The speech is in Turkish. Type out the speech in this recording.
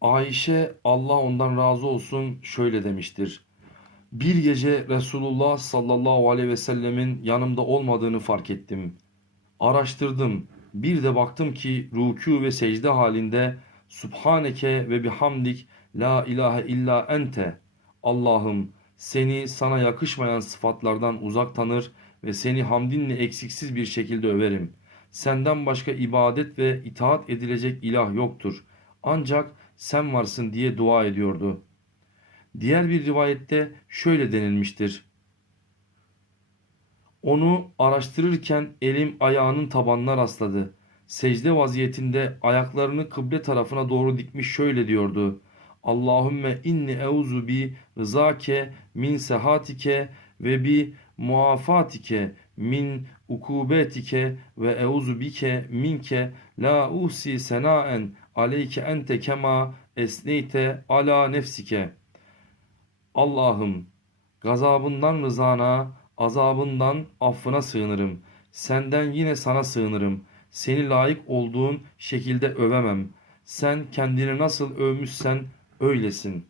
Ayşe Allah ondan razı olsun şöyle demiştir. Bir gece Resulullah sallallahu aleyhi ve sellemin yanımda olmadığını fark ettim. Araştırdım. Bir de baktım ki rükû ve secde halinde Subhaneke ve bihamdik la ilahe illa ente. Allah'ım seni sana yakışmayan sıfatlardan uzak tanır ve seni hamdinle eksiksiz bir şekilde överim. Senden başka ibadet ve itaat edilecek ilah yoktur. Ancak sen varsın diye dua ediyordu. Diğer bir rivayette şöyle denilmiştir. Onu araştırırken elim ayağının tabanına rastladı. Secde vaziyetinde ayaklarını kıble tarafına doğru dikmiş şöyle diyordu. Allahümme inni euzu bi rızake min sehatike ve bi muafatike min ukubetike ve euzu bike minke la uhsi senaen aleyke ente kema esneyte ala nefsike. Allah'ım gazabından rızana, azabından affına sığınırım. Senden yine sana sığınırım. Seni layık olduğun şekilde övemem. Sen kendini nasıl övmüşsen öylesin.